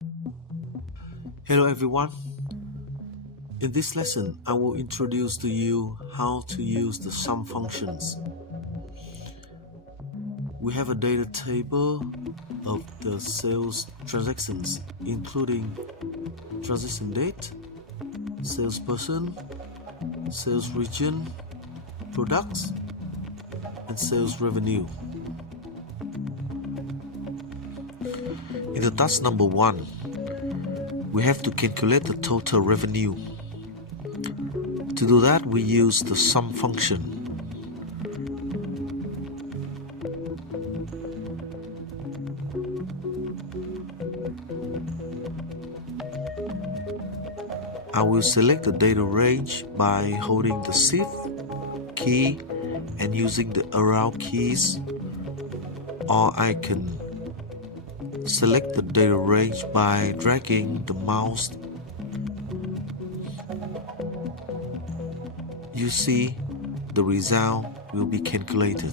Hello everyone. In this lesson, I will introduce to you how to use the sum functions. We have a data table of the sales transactions including transaction date, salesperson, sales region, products, and sales revenue. In the task number 1, we have to calculate the total revenue. To do that, we use the sum function. I will select the data range by holding the Shift key and using the arrow keys, or I can select the data range by dragging the mouse. You see, the result will be calculated.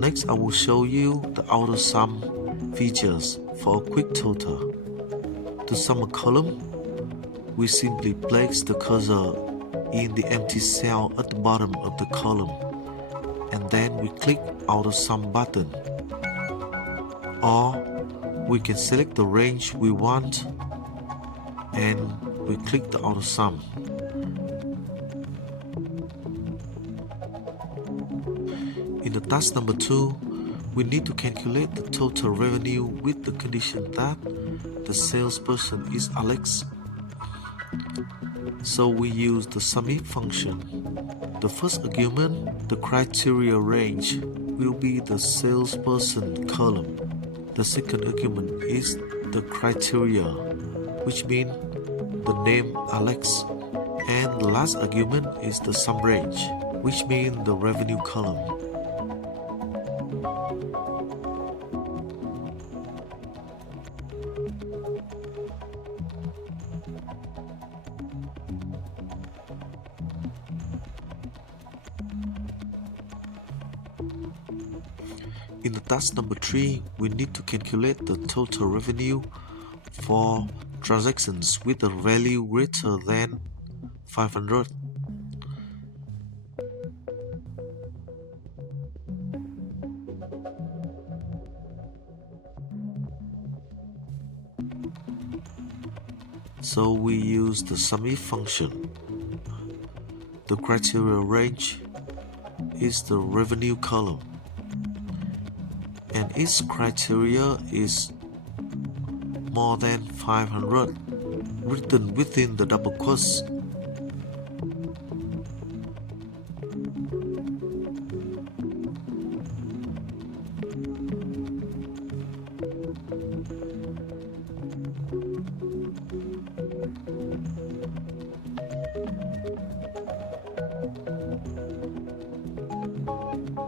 Next, I will show you the auto sum features for a quick total. To sum a column, we simply place the cursor in the empty cell at the bottom of the column, and then we click auto sum button. Or we can select the range we want and we click the auto sum. In the task number 2, we need to calculate the total revenue with the condition that the salesperson is Alex. So we use the SUMIF function. The first argument, the criteria range, will be the salesperson column. The second argument is the criteria, which means the name Alex. And the last argument is the sum range, which means the revenue column. In the task number 3, we need to calculate the total revenue for transactions with a value greater than 500. So we use the SUMIF function. The criteria range is the revenue column, and its criteria is more than 500, written within the double quotes.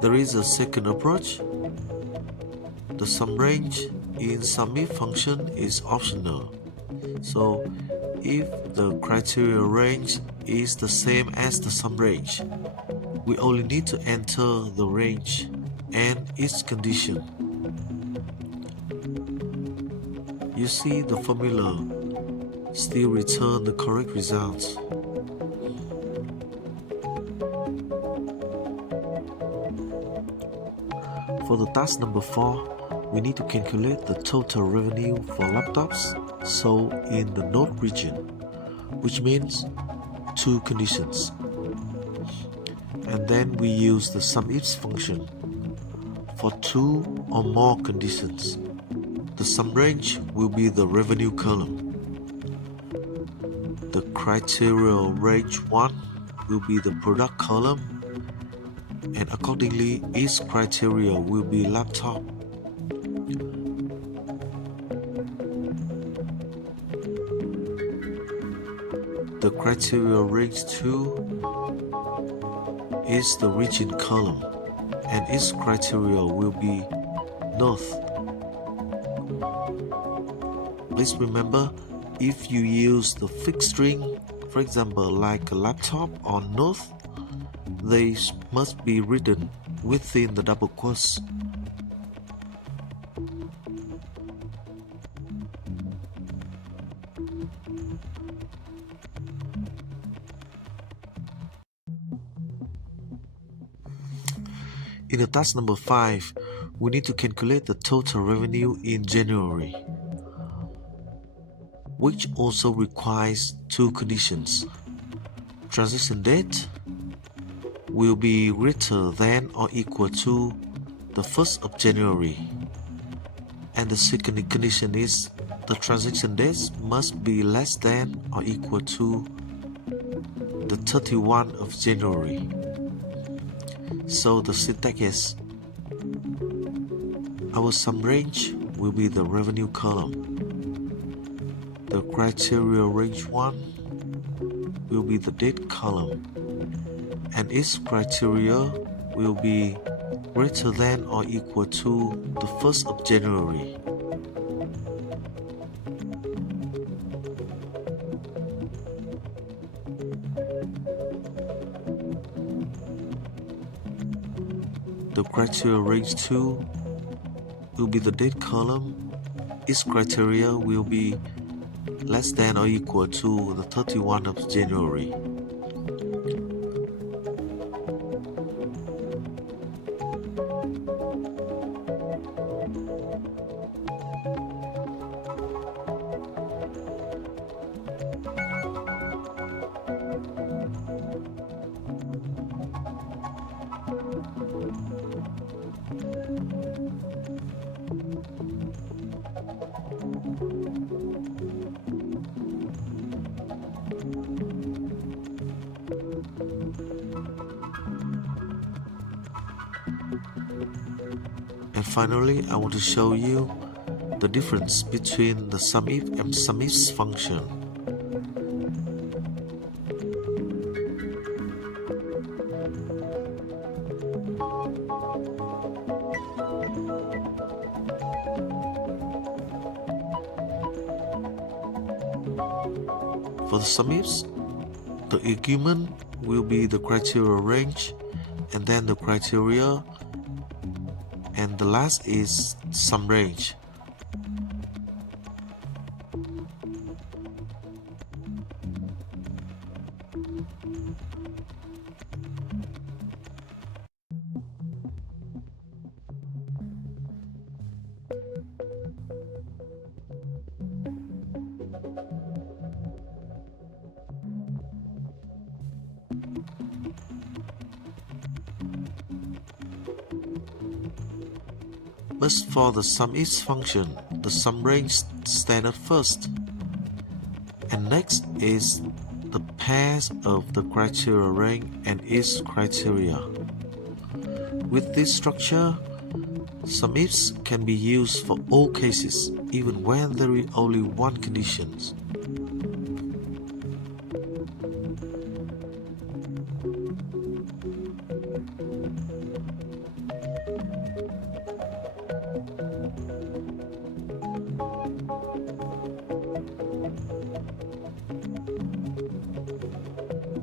There is a second approach. The sum range in SUMIF function is optional. So if the criteria range is the same as the sum range, we only need to enter the range and its condition. You see, the formula still returns the correct results. For the task number 4, we need to calculate the total revenue for laptops sold in the North region, which means 2 conditions. And then we use the SUMIFS function for 2 or more conditions. The sum range will be the revenue column. The criteria range 1 will be the product column, and accordingly each criteria will be laptop. The criteria range 2 is the region column, and its criteria will be North. Please remember, if you use the fixed string, for example like a laptop or North, they must be written within the double quotes. In the task number 5, we need to calculate the total revenue in January, which also requires two conditions. Transaction date will be greater than or equal to the 1st of January. And the second condition is the transaction dates must be less than or equal to the 31 of January. So the syntax is our sum range will be the revenue column. The criteria range 1 will be the date column, and each criteria will be greater than or equal to the 1st of January. The criteria range 2 will be the date column. Each criteria will be less than or equal to the 31 of January. And finally, I want to show you the difference between the SUMIF and SUMIFS function. For the SUMIFS, the argument will be the criteria range, and then the criteria, and the last is sum range. But for the SUMIFS function, the sum range stands at first, and next is the pairs of the criteria range and its criteria. With this structure, SUMIFS can be used for all cases, even when there is only one condition.